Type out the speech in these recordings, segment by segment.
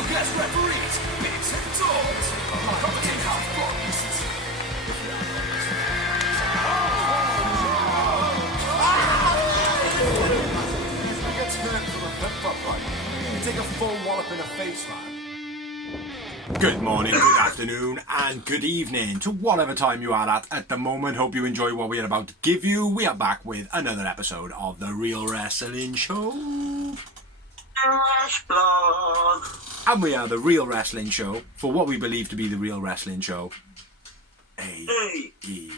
special guest referees, bigs and dogs, commentate how focused. He gets hurt from a pep-up fight. You take a full wallop in the face, man. Good morning, good afternoon, and good evening to whatever time you are at the moment. Hope you enjoy what we are about to give you. We are back with another episode of The Real Wrestling Show. Ash Blog. And we are The Real Wrestling Show for what we believe to be The Real Wrestling Show. A-E-W-O.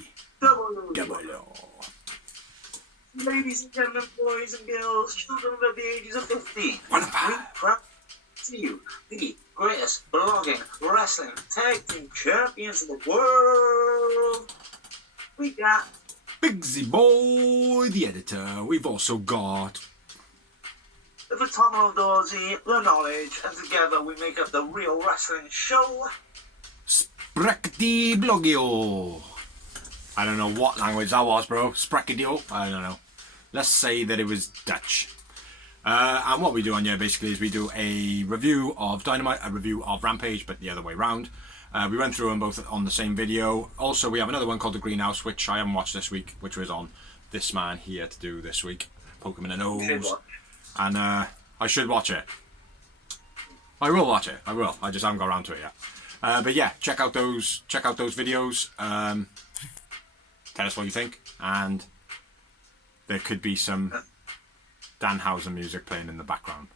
Ladies and gentlemen, boys and girls, children of the ages of 15, What we about? present to you the greatest blogging wrestling tag team champions in the world. We got Bigsy Boy, the editor. We've also got the phenomenal Dorsey, the knowledge, and together we make up the Real Wrestling Show. Sprekty Blogio. I don't know what language that was, bro. Sprekdio? I don't know. Let's say that it was Dutch. And what we do on here basically is we do a review of Dynamite, a review of Rampage, but the other way round. We went through them both on the same video. Also, we have another one called The Greenhouse, which I haven't watched this week, which was on this man here to do this week. Poke him in the nose. And I should watch it. I will watch it. I will. I just haven't got around to it yet. But yeah, check out those videos. Tell us what you think, and there could be some Danhausen music playing in the background.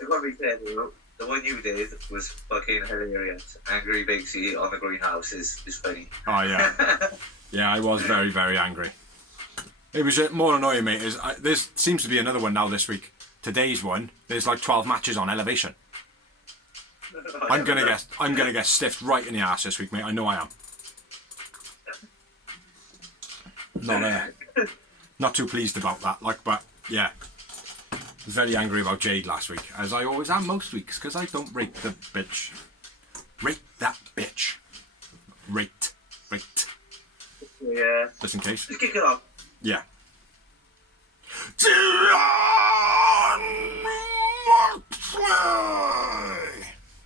I've got to be fair though, the one you did was fucking hilarious. Angry Big C on the greenhouse is funny. Oh yeah, yeah, I was very, very angry. It was more annoying, mate. There seems to be another one now this week. Today's one, there's like 12 matches on Elevation. I'm gonna get stiffed right in the ass this week, mate. I know I am. Not too pleased about that, but yeah, I was very angry about Jade last week, as I always am most weeks, because I don't rate the bitch. Rate that bitch. Rate. Yeah. Just in case. Just kick it off. Yeah.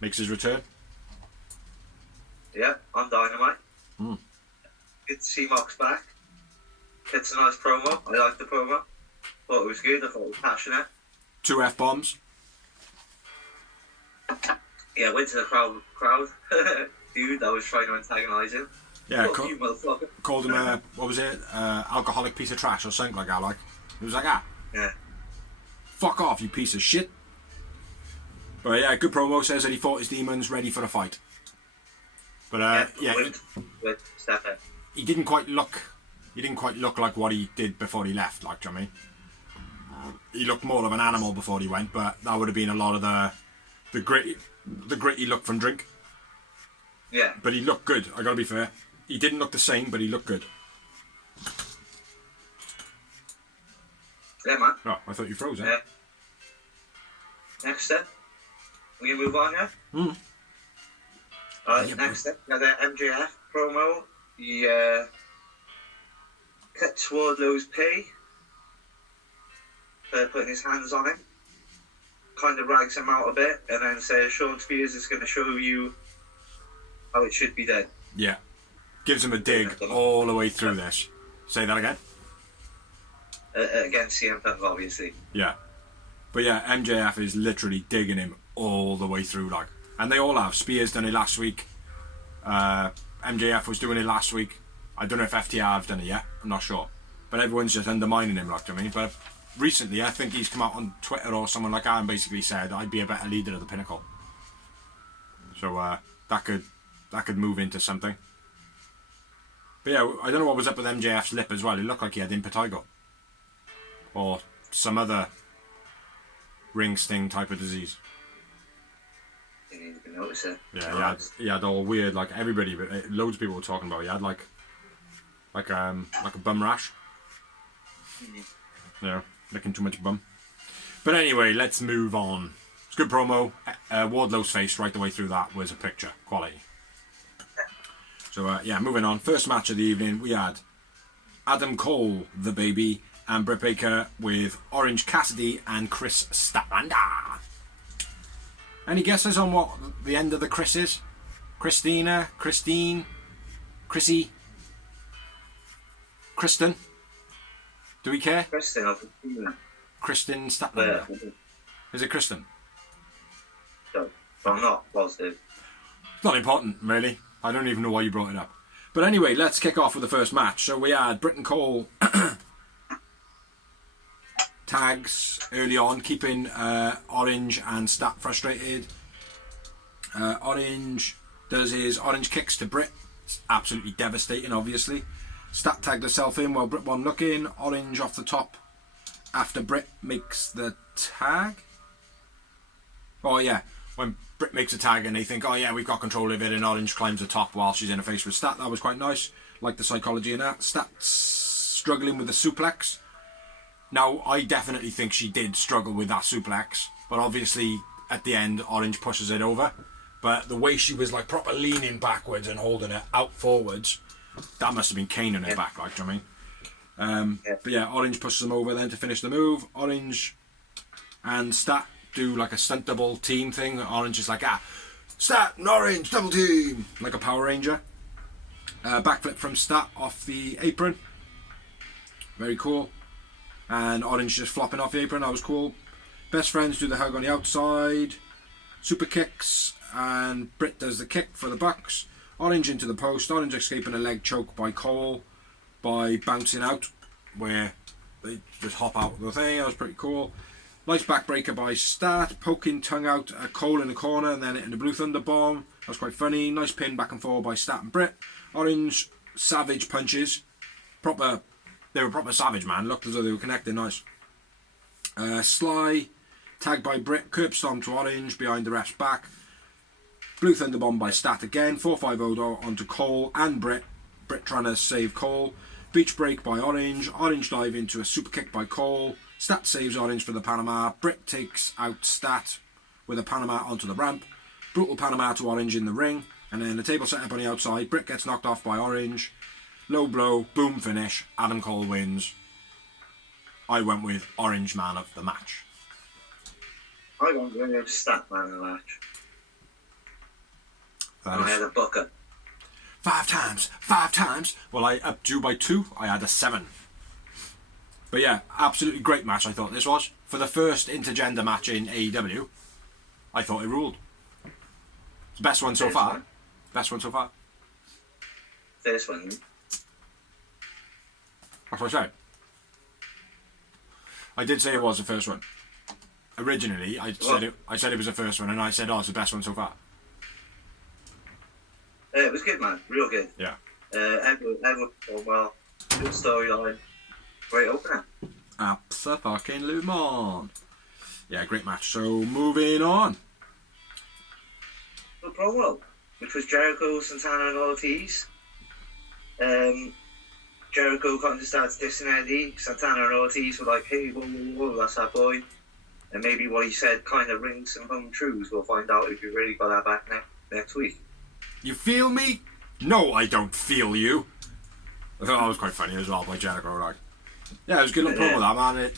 Makes his return. Yeah, on Dynamite. Good to see MOX back. It's a nice promo. I liked the promo. Thought it was good. I thought it was passionate. 2 F-bombs. Yeah, went to the crowd. Dude, I was trying to antagonise him. Yeah, Fuck you, motherfucker. called him a, what was it? Alcoholic piece of trash or something like that. Like, he was like, Yeah. fuck off, you piece of shit. But yeah, good promo. Says that he fought his demons, ready for a fight. But with Stefan. he didn't quite look. He didn't quite look like what he did before he left. Like, do you know what I mean? He looked more of an animal before he went, but that would have been a lot of the gritty look from Drink. Yeah. But he looked good. I gotta be fair. He didn't look the same, but he looked good. Yeah, man. Oh, I thought you froze. Yeah. Next step. We can move on, yeah? Alright, next step. Now the MJF promo. He cuts Wardlow's pay for putting his hands on him. Kind of rags him out a bit, and then says Sean Spears is going to show you how it should be done. Yeah. Gives him a dig all the way through this. Say that again? Against CM Punk, obviously. Yeah. But yeah, MJF is literally digging him all the way through, like. And they all have. Spears done it last week. MJF was doing it last week. I don't know if FTR have done it yet. I'm not sure. But everyone's just undermining him, like, I mean. But recently, I think he's come out on Twitter or someone like that and basically said, I'd be a better leader of the Pinnacle. So that could move into something. But yeah, I don't know what was up with MJF's lip as well. It looked like he had impetigo. Or some other ring sting type of disease. You need to notice it. Yeah, he had all weird, like everybody, but loads of people were talking about. He had like a bum rash. Yeah, licking too much bum. But anyway, let's move on. It's a good promo. Wardlow's face right the way through that was a picture quality. So yeah, moving on. First match of the evening, we had Adam Cole, the baby, and Britt Baker with Orange Cassidy and Chris Statlander. Any guesses on what the end of the Chris is? Christina, Christine, Chrissy, Kristen? Do we care? Kristen, I think. Kristen Statlander. Is it Kristen? So, I'm not positive. It's not important, really. I don't even know why you brought it up. But anyway, let's kick off with the first match. So we had Britt and Cole tags early on, keeping Orange and Stat frustrated. Orange does his orange kicks to Britt. It's absolutely devastating, obviously. Stat tagged herself in while Britt wasn't looking. Orange off the top after Britt makes the tag. Oh yeah, when Britt makes a tag and they think, oh yeah, we've got control of it, and Orange climbs the top while she's in a face with Stat. That was quite nice. Like the psychology in that. Stat's struggling with the suplex. Now, I definitely think she did struggle with that suplex, but obviously at the end, Orange pushes it over. But the way she was like proper leaning backwards and holding it out forwards, that must have been caning her back, like, do you know what I mean? But yeah, Orange pushes them over then to finish the move. Orange and Stat do like a stunt double team thing. Orange is like, Stat and Orange, double team, like a Power Ranger. Backflip from Stat off the apron. Very cool. And Orange just flopping off the apron, that was cool. Best friends do the hug on the outside. Super kicks, and Britt does the kick for the Bucks. Orange into the post. Orange escaping a leg choke by Cole by bouncing out, where they just hop out of the thing. That was pretty cool. Nice backbreaker by Stat, poking tongue out at Cole in the corner and then hitting the Blue Thunder Bomb. That was quite funny. Nice pin back and forth by Stat and Britt. Orange savage punches. They were proper savage, man. Looked as though they were connected. Nice. Sly tagged by Britt. Curb stomp to Orange behind the ref's back. Blue Thunder Bomb by Stat again. 4-5-0 onto Cole and Britt. Britt trying to save Cole. Beach break by Orange. Orange dive into a super kick by Cole. Stat saves Orange for the Panama. Britt takes out Stat with a Panama onto the ramp. Brutal Panama to Orange in the ring. And then the table set up on the outside. Britt gets knocked off by Orange. Low blow, boom finish. Adam Cole wins. I went with Orange man of the match. I went with Stat man of the match. And I had a bucket. 5 times. Well, I upped you by 2. I had a 7. But yeah, absolutely great match I thought this was. For the first intergender match in AEW, I thought it ruled. It's the best one so far. Best one so far. First one. That's what I said. I did say it was the first one. Originally, I said it was the first one, and I said, oh, it's the best one so far. It was good, man. Real good. Yeah. Edward performed well. Good storyline. Great opener. Abso-fucking-lumon. Yeah, great match. So, moving on. The promo, which was Jericho, Santana, and Ortiz. Jericho kind of starts dissing Eddie. Santana and Ortiz were like, hey, whoa, that's our boy. And maybe what he said kind of rings some home truths. We'll find out if you really got that back next week. You feel me? No, I don't feel you. I thought that was quite funny as well by Jericho. Like, yeah, it was a good little promo that, man.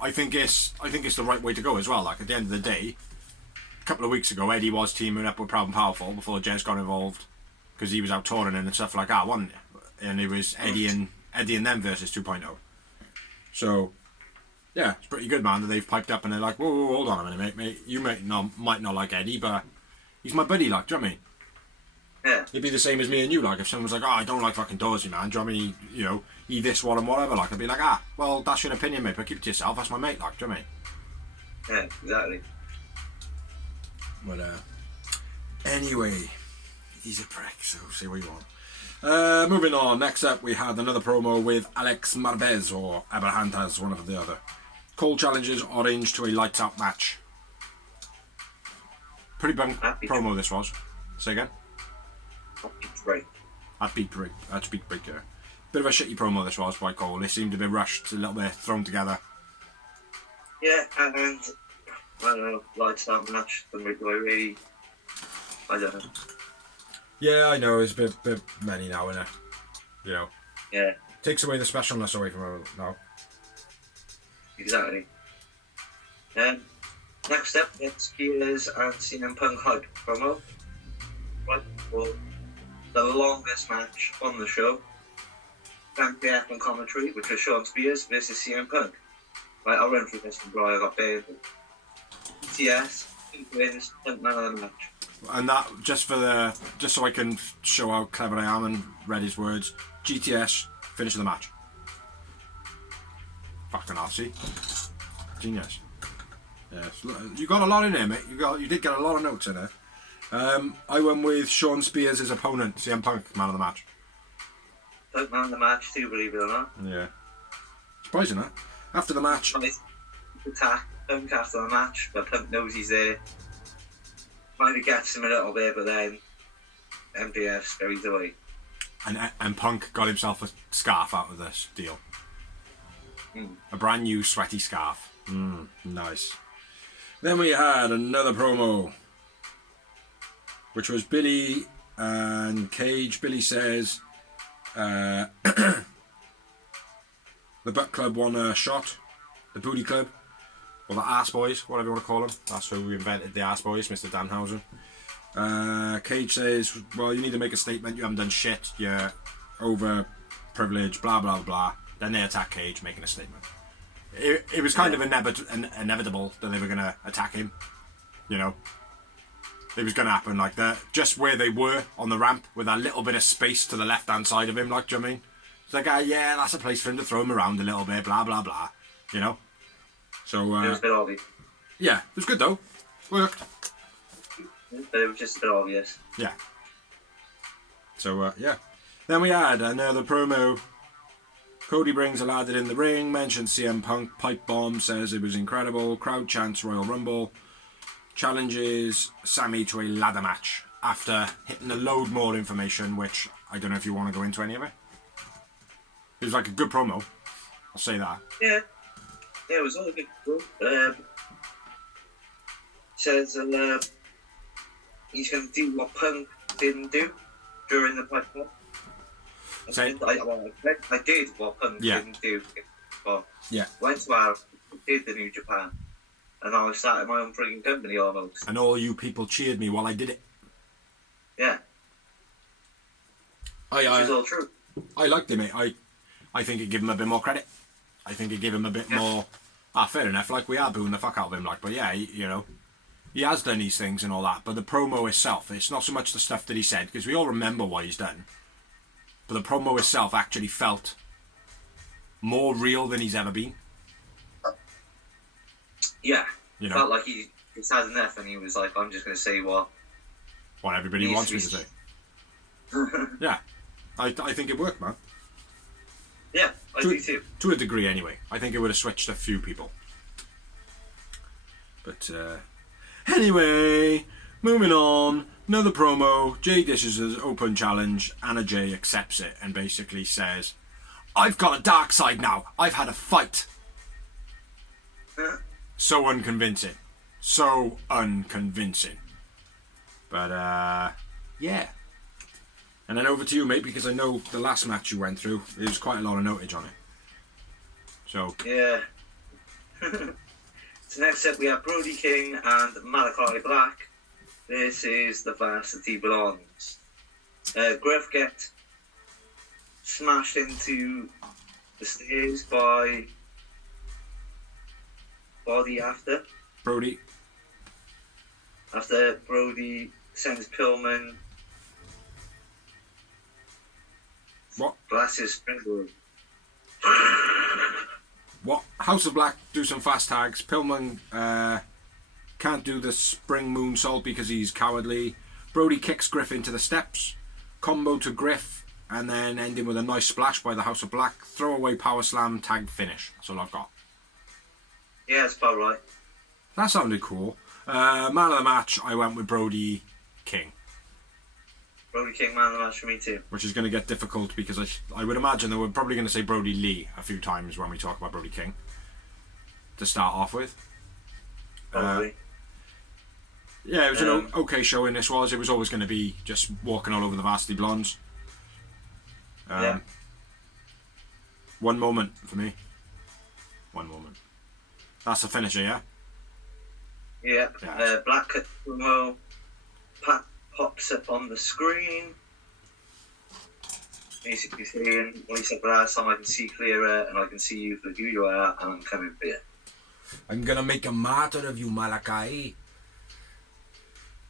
I think it's the right way to go as well. Like, at the end of the day, a couple of weeks ago, Eddie was teaming up with Proud and Powerful before Jez got involved because he was out touring and stuff like that, wasn't he? And it was Eddie and them versus 2.0. So, yeah, it's pretty good, man, that they've piped up and they're like, whoa, hold on a minute, mate. You might not like Eddie, but he's my buddy, like, do you know what I mean? Yeah. It'd be the same as me and you, like, if someone was like, oh, I don't like fucking Dorsey, man, do you know what I mean? He this one and whatever, like, I'd be like, well, that's your opinion, mate, but keep it to yourself, that's my mate, like, do you know what I mean? Yeah, exactly. But, anyway, he's a prick, so say what you want. Moving on, next up we had another promo with Alex Marvez, or Abrahantas, one of the other. Cole challenges Orange to a lights out match. Pretty bum promo this was. Say again? Right. At Beat Break, yeah. Bit of a shitty promo this was by Cole. They seemed to be rushed, a little bit thrown together. Yeah, and I don't know, lights out match, I don't know. Yeah, I know, it's a bit many now, isn't it? Yeah. Takes away the specialness away from her now. Exactly. Next up, it's Spears and CM Punk hype promo. Right, well, the longest match on the show. MJF and commentary, which was Sean Spears versus CM Punk. Right, I'll run through this one, bro. I got paid. TS, 2 wins, Punk man of the match. And that, just so I can show how clever I am and read his words, GTS, finish of the match. Fucking RC. Genius. Yes, you got a lot in there, mate. You did get a lot of notes in there. I went with Sean Spears' his opponent, CM Punk, man of the match. Punk man of the match too, believe it or not. Yeah. Surprising, huh? After the match. Nice attack Punk after the match, but Punk knows he's there. Kind of gets him a little bit, but then MJF scurries away. And Punk got himself a scarf out of this deal. A brand new sweaty scarf. Nice. Then we had another promo, which was Billy and Cage. Billy says the Butt Club won a shot, the Booty Club, or the Arse Boys, whatever you want to call them. That's who invented the Arse Boys, Mr. Danhausen. Cage says, well, you need to make a statement, you haven't done shit, you're over privileged, blah blah blah. Then they attack Cage, making a statement. It was kind of inevitable that they were going to attack him, you know. It was going to happen like that, just where they were on the ramp with that little bit of space to the left hand side of him, like, do you know what I mean? It's like, yeah, that's a place for him to throw him around a little bit, blah blah blah, you know. So it was a bit obvious. Yeah, it was good though, worked. But it was just a bit obvious. Yeah. So yeah, then we had another promo. Cody brings a lad in the ring, mentions CM Punk, pipe bomb, says it was incredible, crowd chants Royal Rumble, challenges Sammy to a ladder match after hitting a load more information, which I don't know if you want to go into any of it. It was like a good promo, I'll say that. Yeah, it was all a good. Says he's going to do what Punk didn't do during the pipe bomb. I did what Punk didn't do. But went to our, did the New Japan, and I was starting my own freaking company almost. And all you people cheered me while I did it. Yeah. Which is all true. I liked him, mate. I think it gave him a bit more credit. I think it gave him a bit more. Fair enough. Like, we are booing the fuck out of him, like, but yeah, you know, he has done these things and all that. But the promo itself, it's not so much the stuff that he said, because we all remember what he's done. But the promo itself actually felt more real than he's ever been. Yeah. You know? Felt like he just had enough, and he was like, I'm just going to say what everybody wants me to say. Yeah. I think it worked, man. Yeah, I do too. To a degree, anyway. I think it would have switched a few people. But, anyway, moving on. Another promo. Jay dishes his open challenge. Anna Jay accepts it and basically says, I've got a dark side now. I've had a fight. So unconvincing. So unconvincing. But, yeah. And then over to you, mate, because I know the last match you went through, there was quite a lot of notage on it. So... Yeah. So next up we have Brody King and Malachi Black. This is the Varsity Blondes. Griff gets smashed into the stairs by Body after Brody sends Pillman. What? Glasses springboard. What? House of Black do some fast tags. Pillman can't do the spring moonsault because he's cowardly. Brody kicks Griff into the steps. Combo to Griff and then ending with a nice splash by the House of Black. Throwaway power slam, tag finish. That's all I've got. Yeah, that's about right. That sounded cool. Man of the match, I went with Brody King. Brody King, man of the match for me too. Which is going to get difficult because I would imagine that we're probably going to say Brody Lee a few times when we talk about Brody King. To start off with. Probably. Yeah, it was an okay showing this was. It was always going to be just walking all over the Varsity Blondes. Yeah. One moment for me. One moment. That's the finisher, yeah? Yeah. Yeah. Black cat promo. Pat pops up on the screen. Basically saying, "When you said the last time, I can see clearer, and I can see you for who you are, and I'm coming for you." I'm gonna make a martyr of you, Malachi.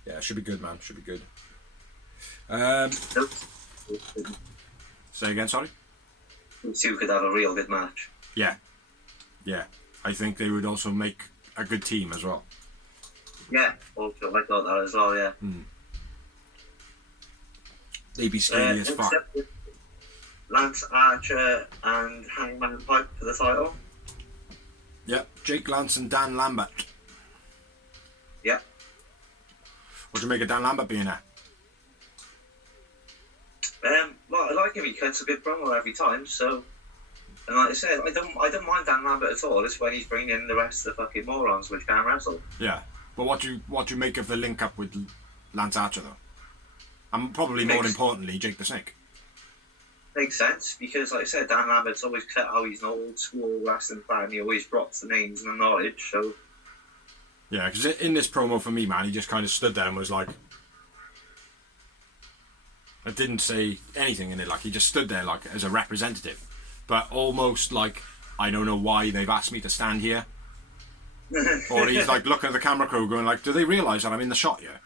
Yeah, should be good, man. Should be good. Nope. Say again, sorry? Those two could have a real good match. Yeah. Yeah. I think they would also make a good team as well. Yeah, also, I thought that as well, yeah. They'd be scaly as fuck. Lance Archer and Hangman Pike for the title. Yep, Jake Lance and Dan Lambert. Yeah. What do you make of Dan Lambert being there? Well, I like him. He cuts a good promo every time. So, and like I said, I don't mind Dan Lambert at all. It's when he's bringing in the rest of the fucking morons which can't wrestle. Yeah, but what do you make of the link up with Lance Archer though? And probably more importantly, Jake the Snake. Makes sense because, like I said, Dan Lambert's always cut how he's an old school wrestling fan. He always drops the names and the knowledge. So. Yeah, because in this promo for me, man, he just kind of stood there and was like, I didn't say anything in it. Like he just stood there like as a representative, but almost like I don't know why they've asked me to stand here. Or he's like looking at the camera crew going like, do they realise that I'm in the shot here?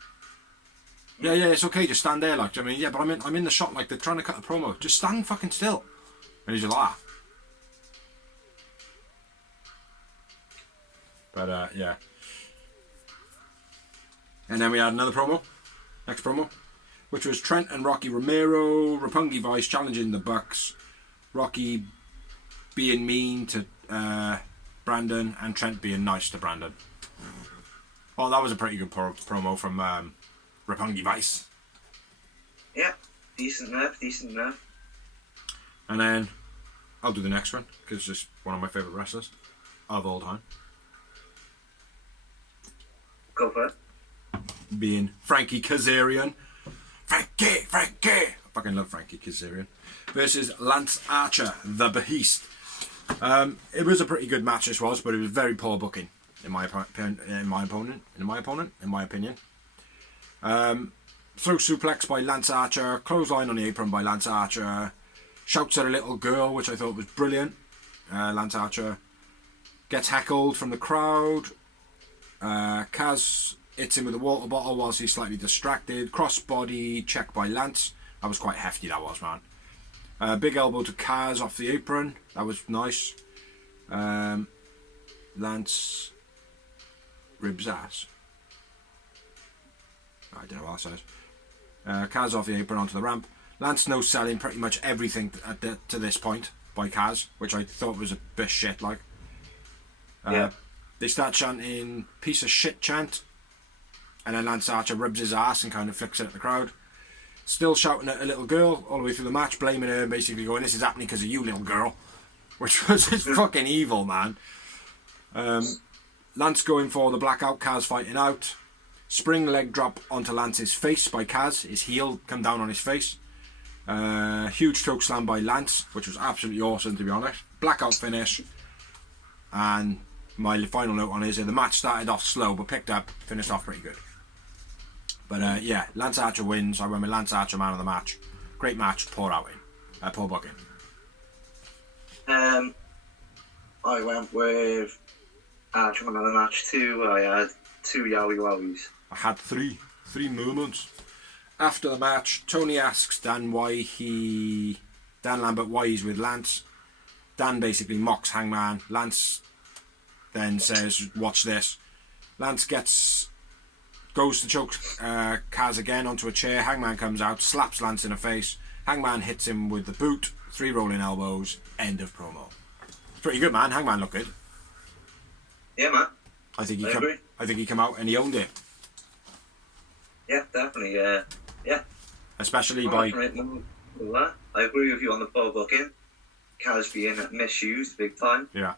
Yeah, it's okay, just stand there. Like I mean, yeah, but I'm in the shot. Like they're trying to cut a promo. Just stand fucking still. And he's just like, ah. But yeah. And then we had another promo, next promo, which was Trent and Rocky Romero, Roppongi Vice challenging the Bucks, Rocky being mean to Brandon and Trent being nice to Brandon. Well, that was a pretty good promo from Roppongi Vice. Yeah, decent enough. And then I'll do the next one because it's one of my favourite wrestlers of all time. Go for it. Being Frankie Kazarian. Frankie! I fucking love Frankie Kazarian. Versus Lance Archer, the Beast. It was a pretty good match, this was, but it was very poor booking, in my opinion. Throw suplex by Lance Archer, clothesline on the apron by Lance Archer, shouts at a little girl, which I thought was brilliant. Lance Archer gets heckled from the crowd. Kaz hits him with a water bottle whilst he's slightly distracted. Crossbody check by Lance. That was quite hefty, that was, man. Big elbow to Kaz off the apron. That was nice. Lance ribs ass. I don't know what that says. Kaz off the apron onto the ramp. Lance no selling pretty much everything to this point by Kaz, which I thought was a bit shit like. Yeah. They start chanting piece of shit chant, and then Lance Archer rubs his ass and kind of flicks it at the crowd. Still shouting at a little girl all the way through the match, blaming her and basically going, this is happening because of you, little girl. Which was just fucking evil, man. Lance going for the blackout, Kaz fighting out. Spring leg drop onto Lance's face by Kaz. His heel come down on his face. Huge choke slam by Lance, which was absolutely awesome, to be honest. Blackout finish. And my final note on it is the match started off slow but picked up, finished off pretty good. But yeah, Lance Archer wins. I went with Lance Archer man of the match. Great match, poor booking. I went with Archer man of the match too. I had 2 Yowie Wowies. I had three moments. After the match, Tony asks Dan Lambert why he's with Lance. Dan basically mocks Hangman. Lance then says, watch this. Lance goes to choke Kaz again onto a chair. Hangman comes out, slaps Lance in the face. Hangman hits him with the boot. 3 rolling elbows. End of promo. It's pretty good, man. Hangman looked good. Yeah, man. I think he came out and he owned it. Yeah, definitely. Yeah. Especially by. I agree with you on the ball booking. Kaz being misused big time. Yeah.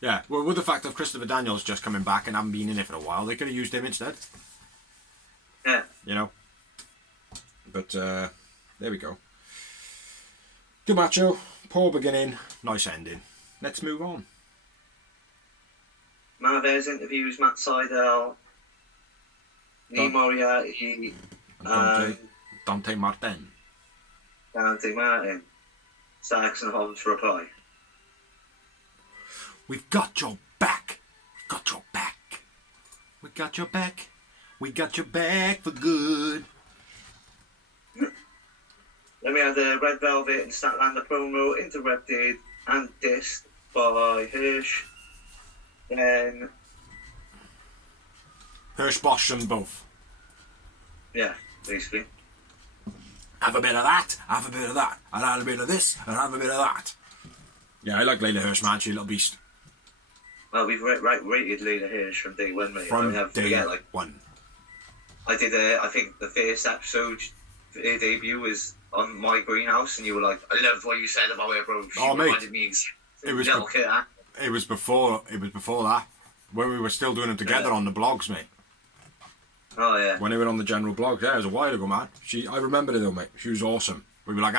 Yeah, well, with the fact of Christopher Daniels just coming back and haven't been in it for a while, they could have used him instead. Yeah. You know. But there we go. Good match, poor beginning, nice ending. Let's move on. Marvez interviews Matt Seidel, Lee Moriarty, and Dante Martin. Dante Martin. Starks and Hobbs reply. We've got your back. We've got your back. We got your back. We got your back for good. Then we had a Red Velvet and Statlander promo interrupted and dissed by Hirsch. Then Hirsch, Bosch and both. yeah, basically. Have a bit of that, have a bit of that, and have a bit of this, and have a bit of that. Yeah, I like Layla Hirsch, man. She's a little beast. Well, we've rated Layla Hirsch from day one, mate. From I day one. I did I think the first episode, her debut was on my greenhouse, and you were like, I loved what you said about her, bro. She reminded me it was before that, when we were still doing it together on the blogs, mate. Oh yeah. When they were on the general blog, yeah, it was a while ago, man. I remember it though, mate. She was awesome. We were like,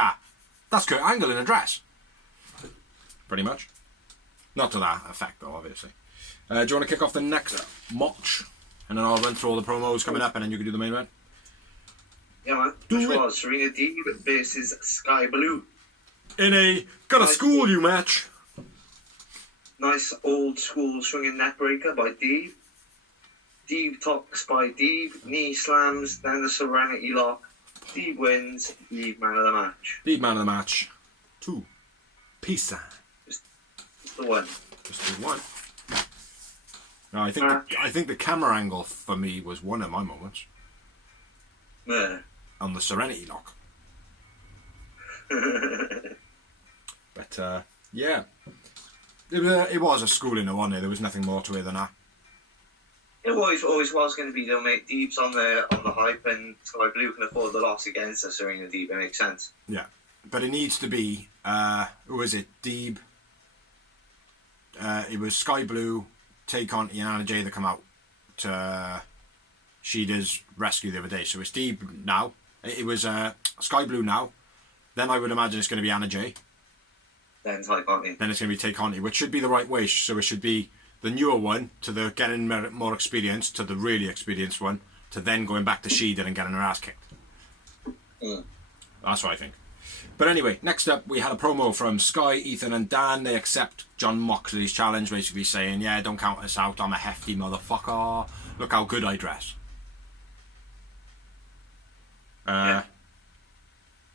that's Kurt Angle in a dress. Pretty much. Not to that effect though, obviously. Do you want to kick off the next MOX? And then I'll run through all the promos coming up, and then you can do the main event. Yeah, man. Which was Serena Deeb versus Sky Blue. In a school you match. Nice old school swinging neckbreaker by Deeb. Deeb talks by Deeb, knee slams, then the Serenity Lock. Deeb wins, Deeb man of the match. Deeb man of the match. 2. Peace sign. Just the one. Just the one. No, I think the camera angle for me was one of my moments. Yeah. On the Serenity Lock. But yeah. It was a schooling though, wasn't it? There was nothing more to it than that. It always was going to be though, mate. Deeb's on the hype, and Sky Blue can afford the loss against the Serena Deeb. It makes sense. Yeah, but it needs to be. Who is it? Deeb. It was Sky Blue, Tay Conti, and Anna Jay that come out to Shida's rescue the other day. So it's Deeb now. It was Sky Blue now. Then I would imagine it's going to be Anna Jay. Then Tay Conti. Then it's going to be Tay Conti, which should be the right way. So it should be the newer one to the getting more experience to the really experienced one to then going back to Shida and getting her ass kicked. That's what I think. But anyway, next up we had a promo from Sky, Ethan and Dan. They accept John Moxley's challenge, basically saying, yeah, don't count us out, I'm a hefty motherfucker, look how good I dress.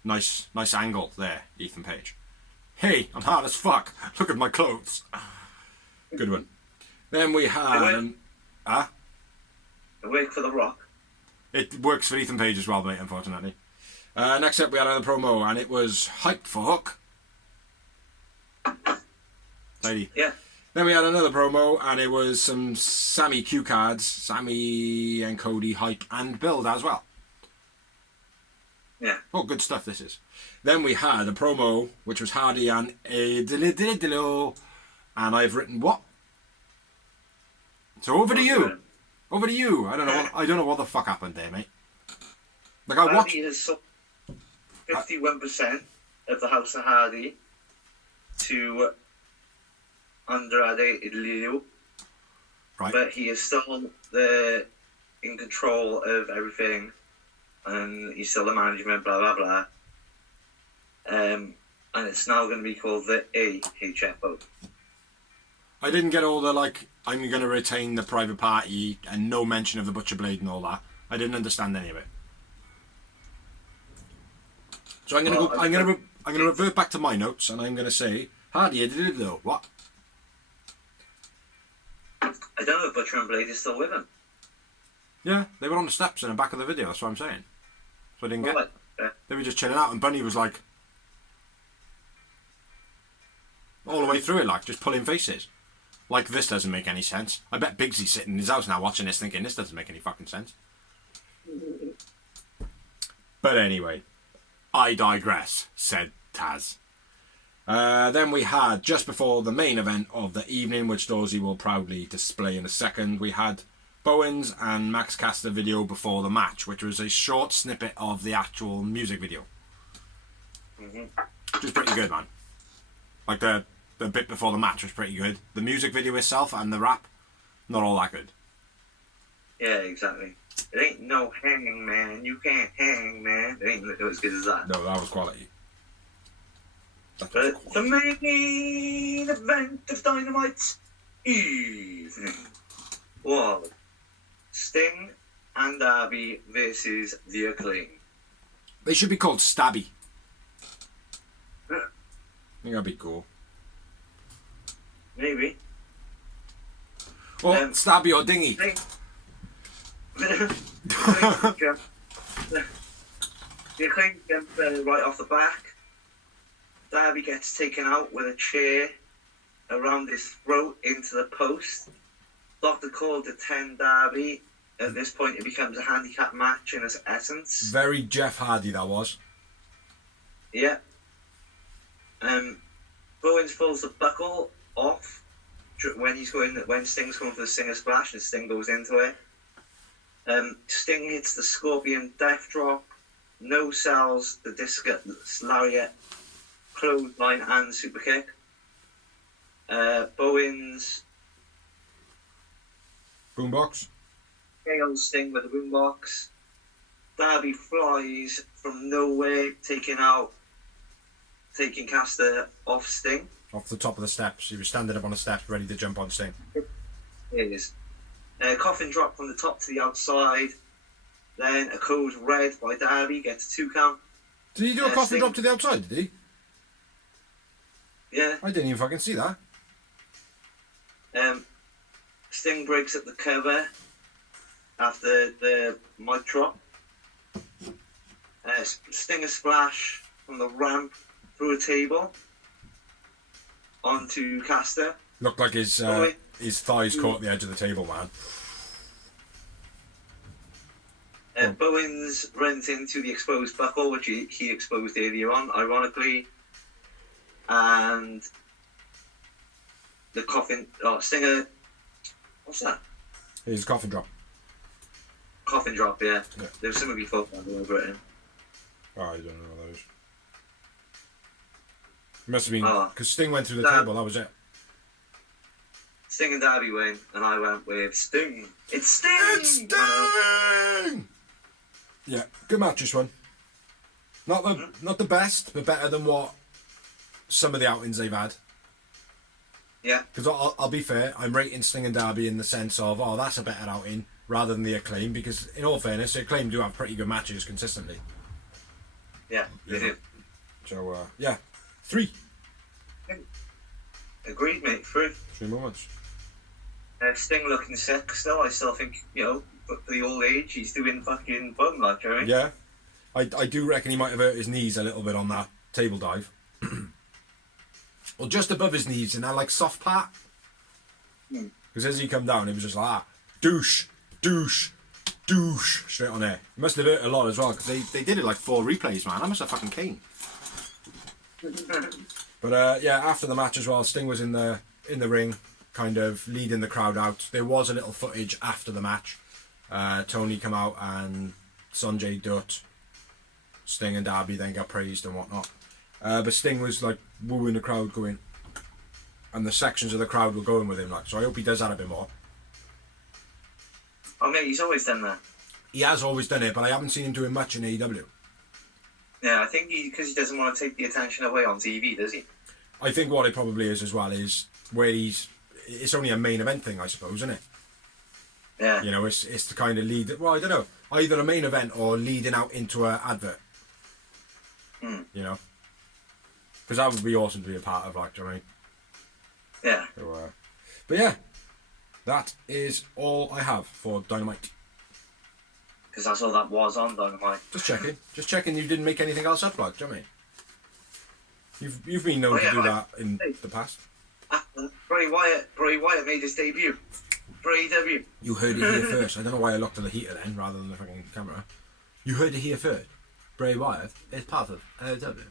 Nice angle there, Ethan Page. Hey, I'm hard as fuck, look at my clothes. Good one. Then we had... A wake for the Rock. It works for Ethan Page as well, mate, unfortunately. Next up we had another promo, and it was hyped for Hook. Lady. Yeah. Then we had another promo, and it was some Sammy cue cards, Sammy and Cody hype and build as well. Yeah. Oh, good stuff this is. Then we had a promo, which was Hardy and and I've written what? So over to you. Over to you. I don't know what the fuck happened there, mate. Like I watched. Hardy has sold 51% of the House of Hardy to Andrade Idilio. Right. But he is still in control of everything, and he's still the management, blah blah blah. And it's now going to be called the AHFO. I didn't get all the I'm going to retain the private party and no mention of the Butcher Blade and all that. I didn't understand any of it. So I'm going to revert back to my notes, and I'm going to say Hardy did it though. What? I don't know if Butcher and Blade is still with him. Yeah, they were on the steps in the back of the video. That's what I'm saying. So I didn't get. They were just chilling out, and Bunny was like all the way through it, just pulling faces. Like, this doesn't make any sense. I bet Bigsy's sitting in his house now watching this thinking this doesn't make any fucking sense. But anyway, I digress, said Taz. Then we had, just before the main event of the evening, which Dorsey will proudly display in a second, we had Bowens and Max Caster video before the match, which was a short snippet of the actual music video. Which was pretty good, man. Like, the bit before the match was pretty good. The music video itself and the rap not all that good. Yeah, exactly. It ain't no hanging man. You can't hang, man. It ain't as good as that. No, that was quality. That was But quality. the main event of Dynamite's evening was Sting and Darby versus The Acclaim. They should be called Stabby. I think that'd be cool. Maybe. Or Stabby or Dingy. The Acclaim jump right off the back. Darby gets taken out with a chair around his throat into the post. Doctor called to 10 Darby. At this point, it becomes a handicap match in its essence. Very Jeff Hardy that was. Yeah. Bowens pulls the buckle off when Sting's going for the Stinger Splash and Sting goes into it. Sting hits the Scorpion Death Drop, no sells the Discus Lariat, clothesline and super kick. Bowens Boombox. KOs Sting with the boombox. Darby flies from nowhere, taking Caster off Sting. Off the top of the steps. He was standing up on the steps ready to jump on Sting. It is. Coffin drop from the top to the outside. Then a code red by Darby gets 2 count. Did he do a coffin Sting, drop to the outside, did he? Yeah. I didn't even fucking see that. Sting breaks up the cover after the mic drop. Stinger splash from the ramp through a table onto Caster. Looked like his thighs caught the edge of the table, man. Bowens runs into the exposed buckle, which he exposed earlier on, ironically. And the coffin... Oh, Stinger... What's that? His coffin drop. Coffin drop, yeah. Yeah. There was something before that over it. Oh, I don't know what that is. It must have been... Oh. Because Sting went through the table, that was it. Sting and Darby win, and I went with Sting. It's Sting! It's Sting! Yeah, good match this one. Not the best, but better than what some of the outings they've had. Yeah. Because I'll be fair, I'm rating Sting and Darby in the sense of, oh, that's a better outing, rather than the Acclaim, because in all fairness, the Acclaim do have pretty good matches consistently. Yeah, they do. So, yeah. 3. Agreed, mate. 3 moments. Sting looking sick still. I still think, for the old age, he's doing fucking bum luck, right? Yeah. I do reckon he might have hurt his knees a little bit on that table dive. Or just above his knees in that, like, soft part. Because as he come down, it was just like, douche, douche, douche, straight on there. It must have hurt a lot as well, because they did it like 4 replays, man. That must have fucking keen. But yeah, after the match as well, Sting was in the ring, kind of leading the crowd out. There was a little footage after the match. Tony come out and Sanjay Dutt, Sting and Darby then got praised and whatnot. But Sting was like wooing the crowd going, and the sections of the crowd were going with him, like, so I hope he does that a bit more. Oh, mate, he's always done that. He has always done it, but I haven't seen him doing much in AEW. Yeah, I think because he doesn't want to take the attention away on TV, does he? I think what it probably is as well is where it's only a main event thing, I suppose, isn't it? Yeah. You know, it's to kind of lead, well, I don't know, either a main event or leading out into an advert. You know? Because that would be awesome to be a part of, like, do you know what I mean? Yeah. So, but yeah, that is all I have for Dynamite. Because that's all that was on Dynamite. Just checking you didn't make anything else up, like, do you know what I mean? You've been known to do that in the past. Bray Wyatt made his debut. Bray W. You heard it here first. I don't know why I looked at the heater then rather than the fucking camera. You heard it here first. Bray Wyatt is part of AEW.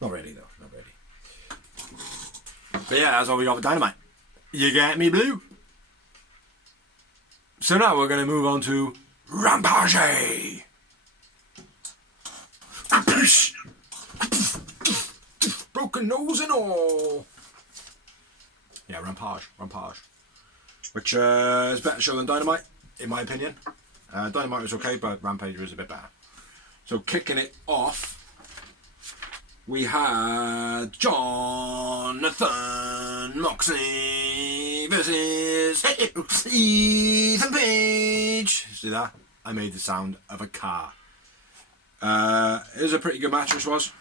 Not really though, not really. But yeah, that's all we got for Dynamite. You get me, Blue? So now we're going to move on to Rampage. Broken nose and all. Yeah, Rampage. which is a better show than Dynamite, in my opinion. Dynamite was okay, but Rampage was a bit better. So kicking it off, we had Jonathan Moxley versus Ethan Page. See that? I made the sound of a car. It was a pretty good match, this was.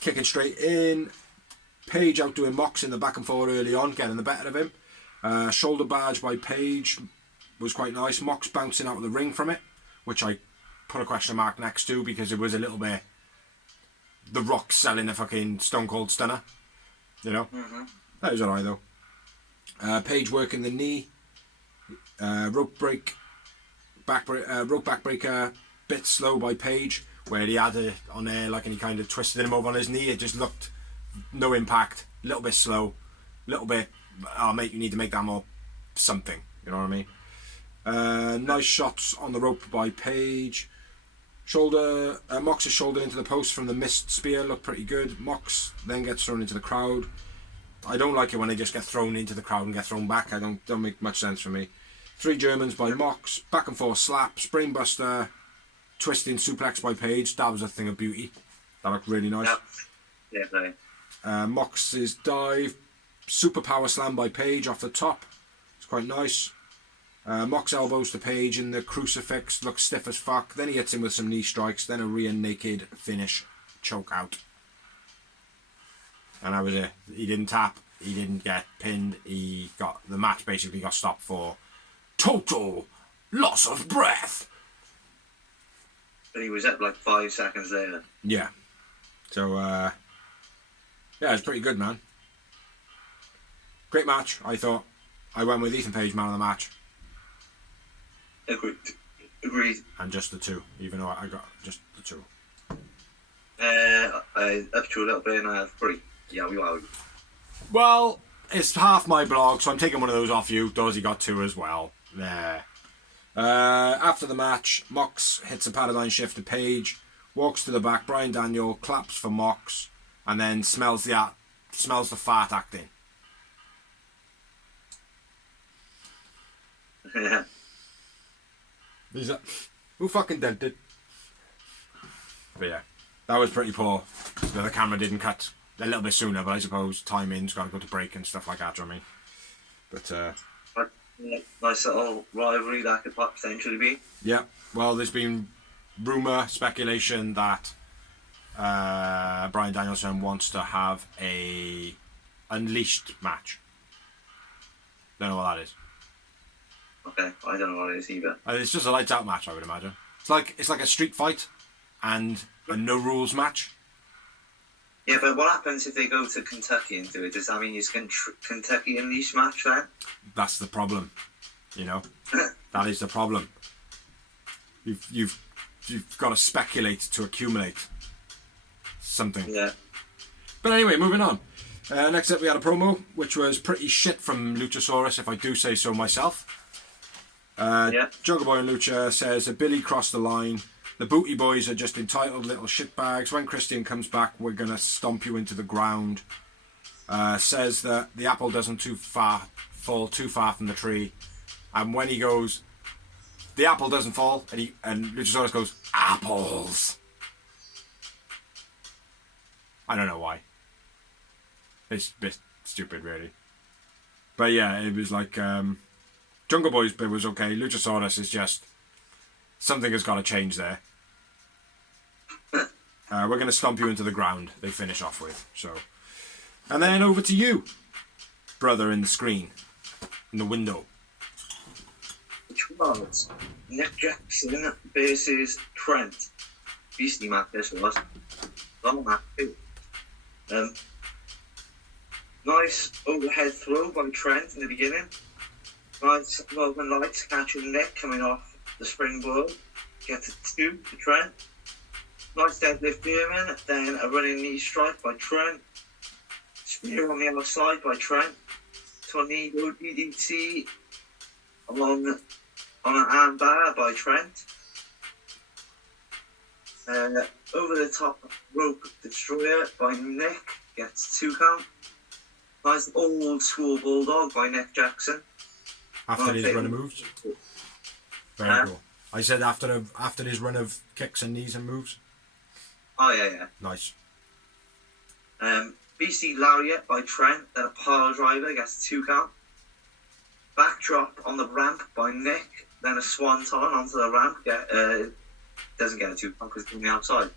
Kicking straight in. Page outdoing Mox in the back and forward early on, getting the better of him. Shoulder barge by Page was quite nice. Mox bouncing out of the ring from it, which I put a question mark next to because it was a little bit The Rock selling a fucking Stone Cold Stunner. You know? That was alright though. Page working the knee. Rope backbreaker, bit slow by Page, where he had it on there like, and he kind of twisted him over on his knee. It just looked no impact, a little bit slow, a little bit, oh mate, you need to make that more something, you know what I mean? Nice shots on the rope by Page. Mox's shoulder into the post from the missed spear looked pretty good. Mox then gets thrown into the crowd. I don't like it when they just get thrown into the crowd and get thrown back. Don't make much sense for me. 3 Germans by Mox, back and forth slaps, brainbuster, twisting suplex by Page. That was a thing of beauty. That looked really nice. Yeah, right. Mox's dive, super power slam by Page off the top. It's quite nice. Mox elbows to Page in the crucifix, looks stiff as fuck. Then he hits him with some knee strikes, then a rear naked finish, choke out. And that was it. He didn't tap, he didn't get pinned, the match basically got stopped for total loss of breath. But he was up like 5 seconds later. Yeah. So, yeah, it's pretty good, man. Great match, I thought. I went with Ethan Page, man of the match. Agreed. And just the 2, even though I got just the 2. I up to a little bit and I have 3. Yeah, we are. Well, it's half my blog, so I'm taking one of those off you. Dorsey got 2 as well. There. After the match, Mox hits a paradigm shift to Page, walks to the back. Bryan Daniel claps for Mox, and then smells the fart acting. Who fucking did it? But yeah, that was pretty poor. The camera didn't cut a little bit sooner, but I suppose timing's got to go to break and stuff like that, do you know what I mean? But nice little rivalry that could potentially be. Yeah, well, there's been rumour, speculation that Bryan Danielson wants to have a Unleashed match. Don't know what that is. Okay, I don't know what it is either. It's just a lights out match, I would imagine. It's like a street fight and a no rules match. Yeah, but what happens if they go to Kentucky and do it? Does that mean it's Kentucky Unleashed match then? That's the problem, you know. That is the problem. You've got to speculate to accumulate something. Yeah. But anyway, moving on. Next up, we had a promo, which was pretty shit from Luchasaurus, if I do say so myself. Yeah. Jungle Boy and Lucha says that Billy crossed the line. The Booty Boys are just entitled little shitbags. When Christian comes back, we're going to stomp you into the ground. Says that the apple doesn't fall too far from the tree. And when he goes, the apple doesn't fall, and Luchasaurus goes, apples. I don't know why. It's a bit stupid, really. But yeah, it was like Jungle Boy's bit was okay. Luchasaurus is just something has got to change there. We're going to stomp you into the ground. They finish off with and then over to you, brother in the screen, in the window. Which was Nick Jackson versus Trent. Beastly match this was. Long match too. Nice overhead throw by Trent in the beginning. Nice Northern Lights catching Nick coming off the springboard. Gets a 2 to Trent. Nice deadlift German. Then a running knee strike by Trent. Spear on the other side by Trent. Tornado DDT on an armbar by Trent. Over the top rope destroyer by Nick. Gets 2 count. Nice old school bulldog by Nick Jackson. After his run of moves. Very cool. I said after his run of kicks and knees and moves. Oh yeah. Nice. BC Lariat by Trent, then a pile driver gets 2 count. Backdrop on the ramp by Nick, then a swanton onto the ramp. Doesn't get a 2 count because it's on the outside.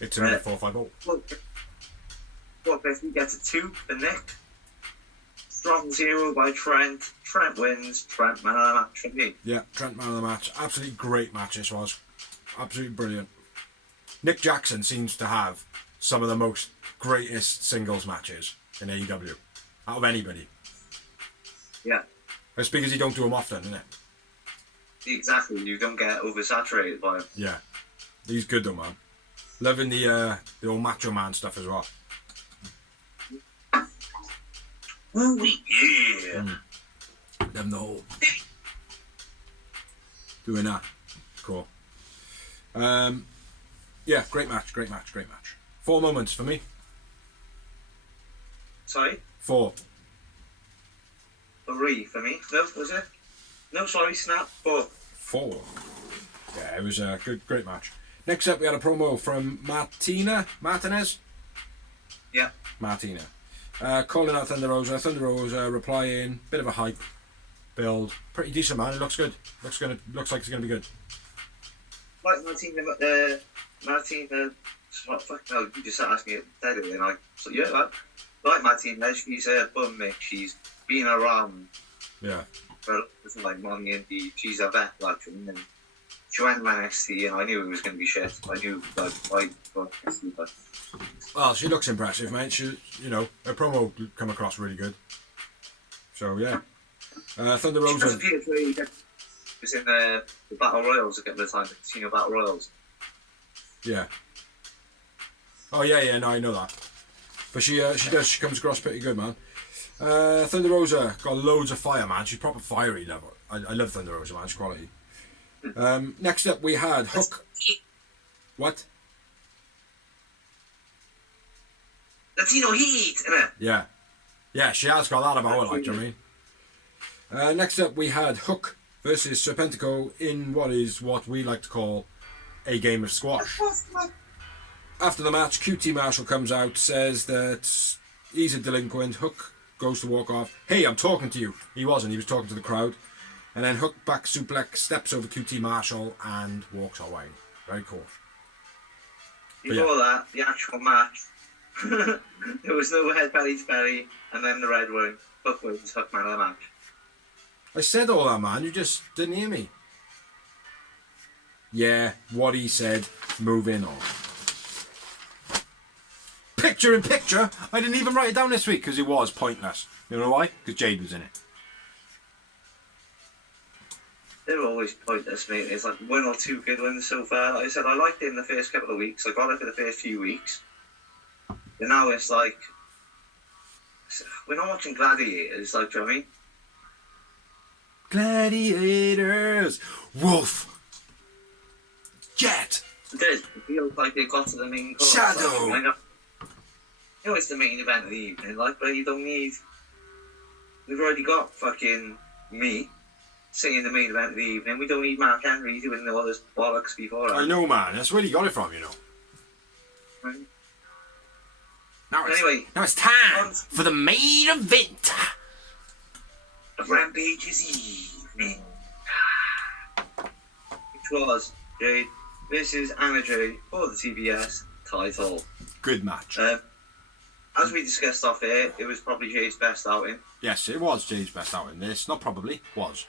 It's a minute 450. What if he gets a 2 for Nick? Strong 0 by Trent. Trent wins. Trent man of the match for me. Yeah, Trent man of the match. Absolutely great match this was. Absolutely brilliant. Nick Jackson seems to have some of the greatest singles matches in AEW out of anybody. Yeah. It's because you don't do them often, isn't it? Exactly. You don't get oversaturated by him. Yeah. He's good though, man. Loving the old Macho Man stuff as well. Oh yeah. Them the whole doing that. Cool. Yeah, great match. 4 moments for me. Sorry? 4. 3 for me. No, was it? No, sorry, snap. 4. 4. Yeah, it was a great match. Next up, we had a promo from Martinez. Yeah. Martina. Calling out Thunder Rosa. Thunder Rosa replying. Bit of a hype build. Pretty decent, man. It looks good. Looks like it's gonna be good. Like Martina. What fuck? No, you just asked me it dead and I. So yeah, like Martina. She's a bum mix. She's been around. Yeah. For like money and she's a vet, like, and she went to NXT and I knew it was going to be shit. I knew, like, Well, she looks impressive, mate. She, her promo come across really good. So yeah, Thunder Rosa. She was in the Battle Royals a couple of times, Casino Battle Royals. Yeah. Oh yeah, no, I know that. But she comes across pretty good, man. Thunder Rosa got loads of fire, man. She's proper fiery level. I love Thunder Rosa, man. She's quality. Next up, we had Hook. What? Latino heat, innit? Yeah, she has got that about her, like, do you know what I mean? Next up, we had Hook versus Serpentico in what we like to call a game of squash. After the match, QT Marshall comes out, says that he's a delinquent. Hook goes to walk off. Hey, I'm talking to you. He wasn't. He was talking to the crowd. And then Hook back suplex, steps over QT Marshall and walks away. Very cool. Before that, the actual match, there was no head belly to belly, and then the red one. Hook wins. Hook man of the match. I said all that, man. You just didn't hear me. Yeah, what he said. Moving on. Picture in picture. I didn't even write it down this week because it was pointless. You know why? Because Jade was in it. They're always pointless, mate. It's like 1 or 2 good ones so far. Like I said, I liked it in the first couple of weeks. I got it for the first few weeks. But now it's like, we're not watching Gladiators, like, do you know what I mean? Gladiators! Wolf! Jet! It feels like they got to the main course. Shadow! Like, it's the main event of the evening, like, but you don't need... We've already got fucking me singing the main event of the evening. We don't need Mark Henry doing all this bollocks before. I know, man. That's where you got it from, you know. Right. Now it's time for the main event. Rampage's evening. Which was Jade versus Anna Jay for the TBS title. Good match. As we discussed off air, it was probably Jade's best outing. Yes, it was Jade's best outing. This, not probably, was.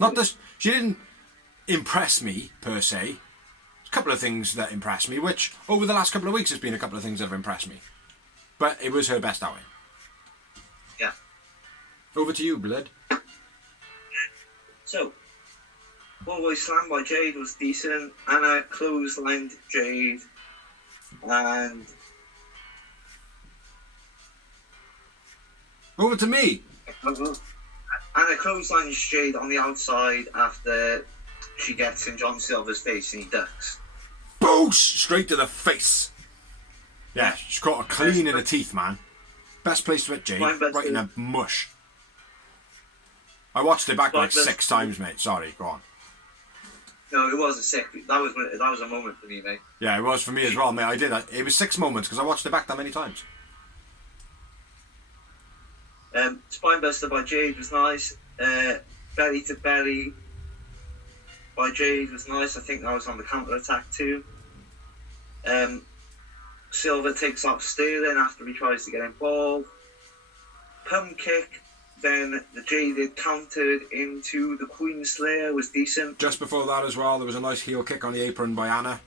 Not this. She didn't impress me per se. There's a couple of things that impressed me, which over the last couple of weeks has been a couple of things that have impressed me. But it was her best outing. Yeah. Over to you, Blood. So, Ballboy Slam by Jade was decent. Anna clotheslined Jade. And over to me. Anna clotheslines Jade on the outside after she gets in John Silver's face and he ducks. Boosh! Straight to the face. Yeah, she's caught her clean in the teeth, man. Best place to hit Jade, right in her mush. I watched it back like 6 times, mate. Sorry, go on. No, it was a sick. That was a moment for me, mate. Yeah, it was for me as well, mate. I did. It was 6 moments because I watched it back that many times. Spinebuster by Jade was nice. Belly to belly by Jade was nice. I think that was on the counter attack too. Silver takes off Sterling after he tries to get involved. Pump kick. Then the Jaded countered into the Queen Slayer was decent. Just before that as well, there was a nice heel kick on the apron by Anna,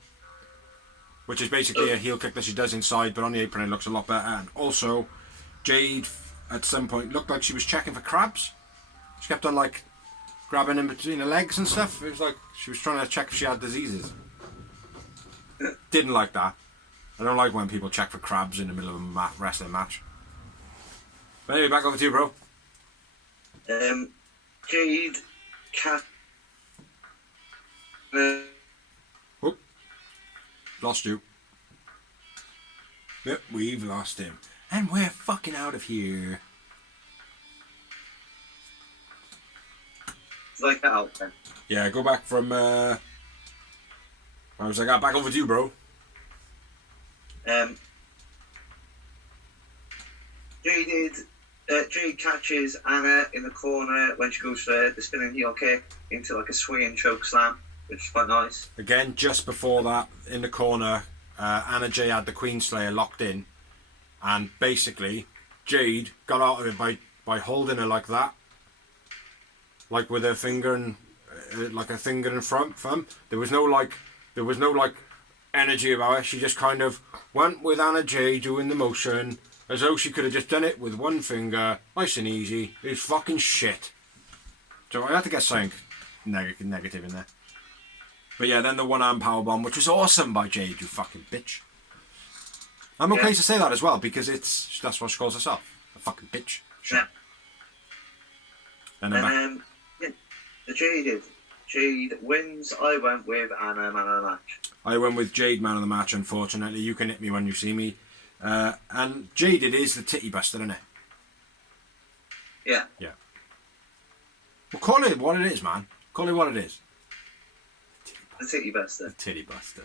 which is basically a heel kick that she does inside, but on the apron it looks a lot better. And also, Jade at some point looked like she was checking for crabs. She kept on like grabbing in between her legs and stuff. It was like she was trying to check if she had diseases. Didn't like that. I don't like when people check for crabs in the middle of a wrestling match. But anyway, back over to you, bro. Jade, Cat. Whoop. Lost you. Yep, we've lost him. And we're fucking out of here. Like that out then. Yeah, go back from. I was like, back over to you, bro. Jade catches Anna in the corner when she goes for the spinning heel kick into like a swinging choke slam, which is quite nice. Again, just before that, in the corner, Anna Jay had the Queen Slayer locked in, and basically Jade got out of it by holding her like that, like with her finger and like a finger and thumb. There was no like energy about it. She just kind of went with Anna Jay doing the motion as though she could have just done it with one finger, nice and easy. It was fucking shit. So I had to get something negative in there. But yeah, then the one-arm powerbomb, which was awesome by Jade, you fucking bitch. I'm okay to say that as well, because that's what she calls herself. A fucking bitch. Shit. Yeah. And the Jade wins. I went with Anna, man of the match. I went with Jade, man of the match, unfortunately. You can hit me when you see me. And Jade, it is the titty buster, isn't it? Yeah. Yeah. Well, call it what it is, man. Call it what it is. The titty buster. The titty buster.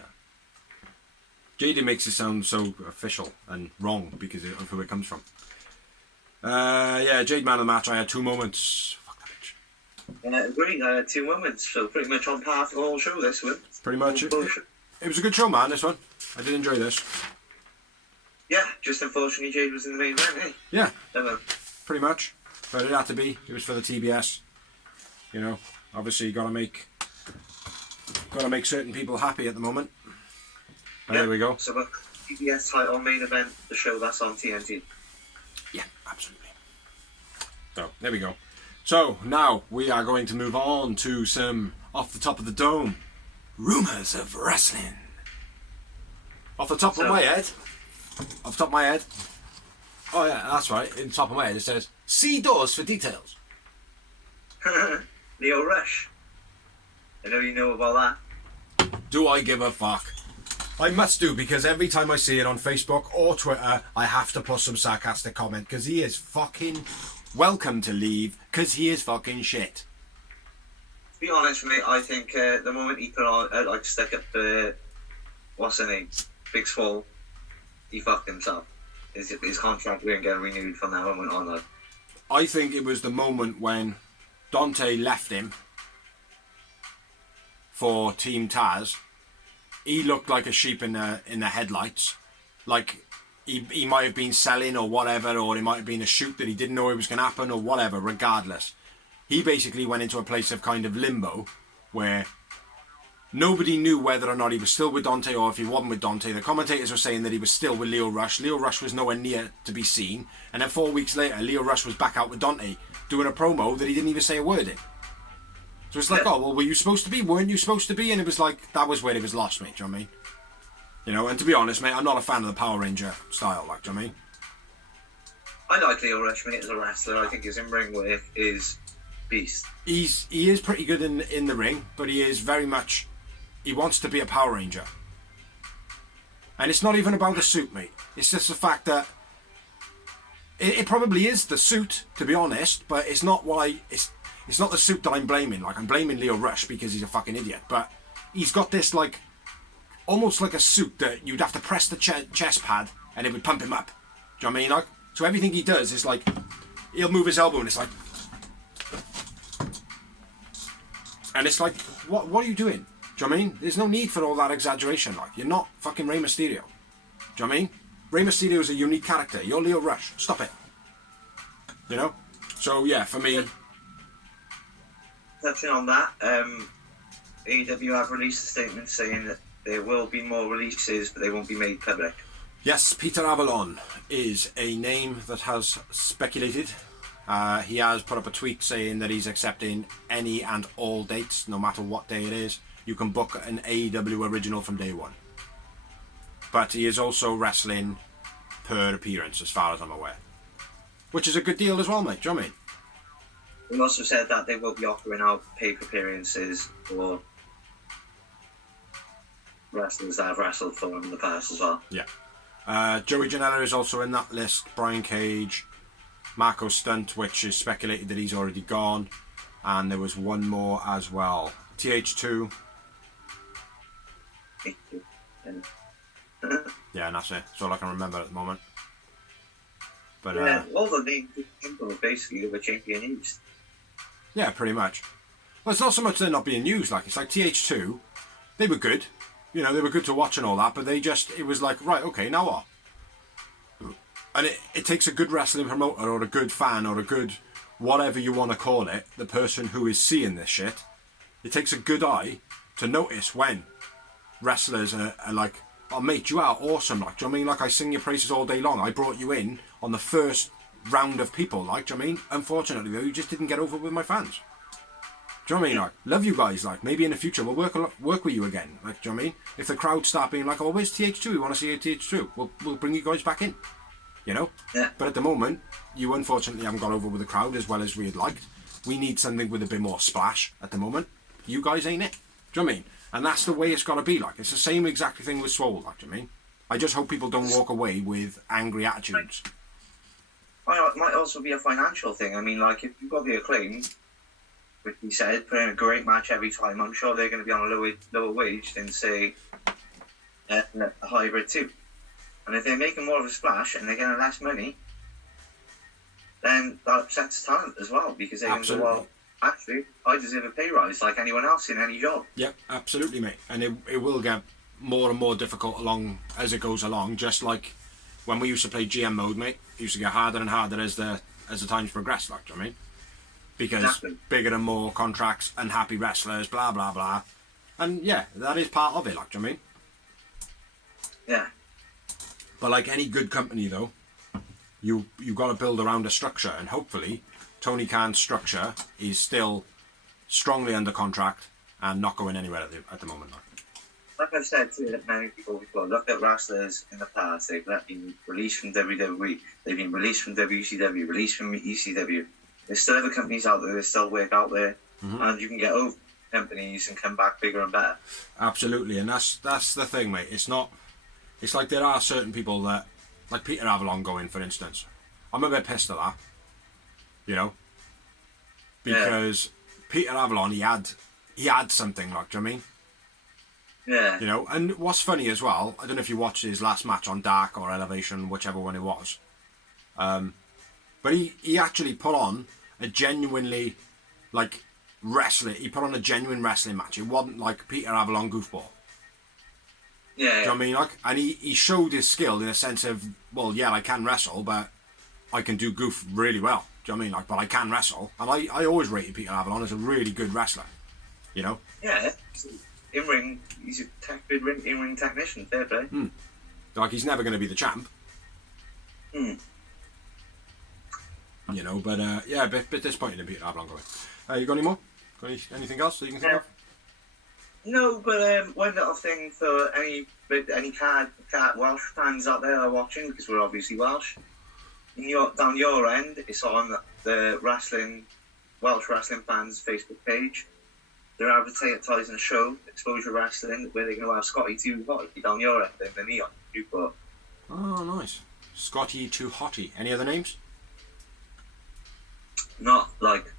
Jade makes it sound so official and wrong because of who it comes from. Yeah, Jade, man of the match. I had 2 moments. Fuck that bitch. Agree. I had 2 moments, so pretty much on par for the whole show this one. Pretty much. It was a good show, man, this one. I did enjoy this. Yeah, just unfortunately Jade was in the main event, eh? Yeah, pretty much. But it had to be. It was for the TBS. You know, obviously you gotta make certain people happy at the moment. But there we go. So the TBS title main event, the show that's on TNT. Yeah, absolutely. So there we go. So now we are going to move on to some off the top of the dome rumours of wrestling. Off the top of my head. Off the top of my head. Oh yeah, that's right. In the top of my head it says, see doors for details. Leo Rush. I know you know about that. Do I give a fuck? I must do, because every time I see it on Facebook or Twitter, I have to put some sarcastic comment, because he is fucking welcome to leave, because he is fucking shit. To be honest with me, I think the moment he put on, like, stick up what's her name? Big Swole, he fucked himself. His contract didn't get renewed from that moment on, though. I think it was the moment when Dante left him for Team Taz. He looked like a sheep in the headlights. Like he might have been selling or whatever, or it might have been a shoot that he didn't know it was going to happen or whatever. Regardless, he basically went into a place of kind of limbo where nobody knew whether or not he was still with Dante or if he wasn't with Dante. The commentators were saying that he was still with Leo Rush. Leo Rush was nowhere near to be seen. And then 4 weeks later, Leo Rush was back out with Dante doing a promo that he didn't even say a word in. So it's like, oh, well, were you supposed to be? Weren't you supposed to be? And it was like, that was where it was lost, mate. Do you know what I mean? You know, and to be honest, mate, I'm not a fan of the Power Ranger style, like, do you know what I mean? I like Leo Rush, mate, as a wrestler. I think his in-ring work is beast. He is pretty good in the ring, but he is very much, he wants to be a Power Ranger. And it's not even about the suit, mate. It's just the fact that it probably is the suit, to be honest, but it's not why. It's not the suit that I'm blaming. Like, I'm blaming Leo Rush because he's a fucking idiot. But he's got this, like, almost like a suit that you'd have to press the chest pad and it would pump him up. Do you know what I mean? Like, so everything he does is like, he'll move his elbow and it's like, and it's like, what are you doing? Do you know what I mean? There's no need for all that exaggeration. Like, you're not fucking Rey Mysterio. Do you know what I mean? Rey Mysterio is a unique character. You're Leo Rush. Stop it. You know? So, yeah, for me... Touching on that, AEW have released a statement saying that there will be more releases, but they won't be made public. Yes, Peter Avalon is a name that has speculated. He has put up a tweet saying that he's accepting any and all dates, no matter what day it is. You can book an AEW original from day one. But he is also wrestling per appearance, as far as I'm aware. Which is a good deal as well, mate. Do you know what I mean? He also said that they will be offering out paid appearances for wrestlers that have wrestled for them in the past as well. Yeah. Joey Janela is also in that list. Brian Cage, Marco Stunt, which is speculated that he's already gone. And there was one more as well. TH2. Yeah, and that's it. That's all I can remember at the moment. But yeah, all the names basically that were champion used. Yeah, pretty much. Well, it's not so much they're not being used. Like, it's like TH2. They were good. You know, they were good to watch and all that. But it was like, right, okay, now what? And it takes a good wrestling promoter or a good fan or a good whatever you want to call it, the person who is seeing this shit. It takes a good eye to notice when wrestlers are like, oh, mate, you are awesome. Like, do you know what I mean? Like, I sing your praises all day long. I brought you in on the first round of people. Like, do you know what I mean? Unfortunately, though, you just didn't get over with my fans. Do you know what I mean? Like, love you guys. Like, maybe in the future we'll work with you again. Like, do you know what I mean? If the crowd start being like, oh, where's TH2? We want to see a TH2. We'll bring you guys back in. You know? Yeah. But at the moment, you unfortunately haven't got over with the crowd as well as we'd liked. We need something with a bit more splash at the moment. You guys ain't it. Do you know what I mean? And that's the way it's got to be. Like, it's the same exact thing with Swole. Like, do you know what I mean? I just hope people don't walk away with angry attitudes. It might also be a financial thing. I mean, like, if you've got the Acclaim, which he said, put in a great match every time, I'm sure they're going to be on a lower wage than, say, a Hybrid 2. And if they're making more of a splash and they're getting less money, then that upsets talent as well, because they're going to go, well, actually, I deserve a pay rise like anyone else in any job. Yep, absolutely, mate. And it will get more and more difficult along as it goes along, just like when we used to play GM mode, mate. It used to get harder and harder as the times progressed, like, do you know what I mean? Because Exactly. Bigger and more contracts, unhappy wrestlers, blah, blah, blah. And yeah, that is part of it, like, do you know what I mean? Yeah. But like any good company, though, you got to build around a structure, and hopefully Tony Khan's structure is still strongly under contract and not going anywhere at the moment. Like I've said to many people before, look at wrestlers in the past. They've been released from WWE, they've been released from WCW, released from ECW. There's still other companies out there, there's still work out there, and you can get over companies and come back bigger and better. Absolutely, and that's the thing, mate. It's like there are certain people that, like Peter Avalon going, for instance. I'm a bit pissed at that, you know, because Peter Avalon, he had something, like, do you know what I mean? Yeah. You know, and what's funny as well, I don't know if you watched his last match on Dark or Elevation, whichever one it was, but he actually put on a genuinely, like, he put on a genuine wrestling match. It wasn't like Peter Avalon goofball. Yeah. Do you know what I mean? Like, and he showed his skill in a sense of, well, yeah, I can wrestle, but I can do goof really well. Do you know what I mean? Like, but I can wrestle, and I always rated Peter Avalon as a really good wrestler. You know? Yeah. In-ring, he's a good in-ring technician, fair play. Like, he's never going to be the champ. You know, but yeah, a bit disappointed in Peter Avalon going. You got any more? Got anything else that you can think of? No, but one little thing for any card Welsh fans out there that are watching, because we're obviously Welsh. Down your end, it's on the Welsh Wrestling Fans Facebook page. they're advertising a show, Exposure Wrestling, where they're going to have Scotty Too Hotty down your end in the Neon Newport. Oh, nice. Scotty Too Hotty. Any other names? Not like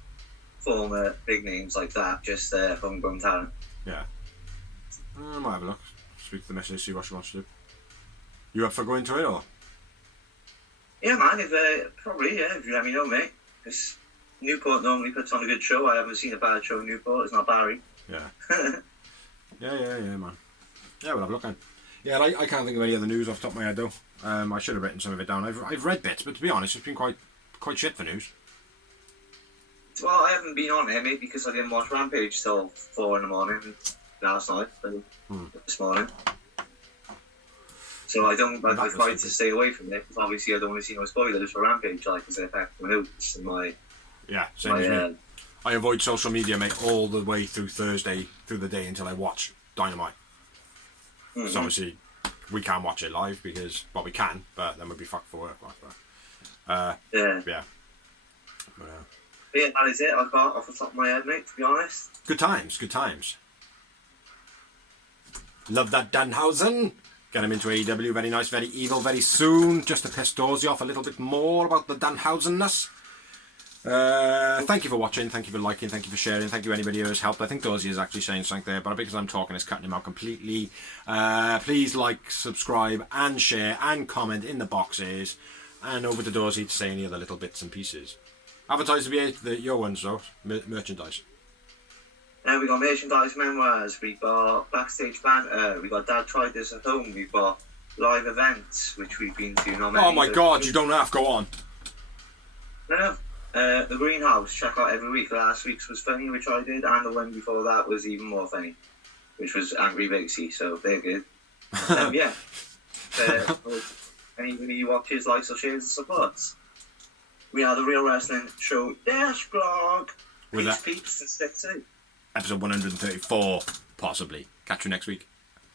former big names like that, just homegrown talent. Yeah. I might have a look. Speak to the missus, see what she wants to do. You up for going to it, or? Yeah, man, if you let me know, mate. Because Newport normally puts on a good show. I haven't seen a bad show in Newport. It's not Barry. Yeah. yeah, man. Yeah, we'll have a look then. Yeah, I can't think of any other news off the top of my head, though. I should have written some of it down. I've read bits, but to be honest, it's been quite shit for news. Well, I haven't been on it, mate, because I didn't watch Rampage till 4 in the morning last night, this morning. So I try to stay away from it, because obviously I don't want to see no spoilers for Rampage, like, as they affect my notes and my... Yeah, same as me. I avoid social media, mate, all the way through Thursday, through the day, until I watch Dynamite. So obviously, we can't watch it live, because, well, we can, but then we'd be fucked for work. Yeah. Yeah, that is it I've got off the top of my head, mate, to be honest. Good times. Love that Danhausen. Get him into AEW, very nice, very evil, very soon. Just to piss Dorsey off a little bit more about the Danhausen-ness. Thank you for watching, thank you for liking, thank you for sharing, thank you anybody who has helped. I think Dorsey is actually saying something there, but because I'm talking, it's cutting him out completely. Please like, subscribe, and share, and comment in the boxes. And over to Dorsey to say any other little bits and pieces. Advertise your ones, though. Merchandise. We got merchandise, memoirs, we got backstage banter, we got Dad Tried This at Home, we've got live events, which we've been to. Oh my god, you don't have to go on. No. The Greenhouse, check out every week. Last week's was funny, which I did, and the one before that was even more funny, which was Angry Vixie, so they're good. Yeah. Anybody who watches, likes, or shares, and supports. We are the Real Wrestling Show Dash Blog. Peace, and stick to. Episode 134, possibly. Catch you next week.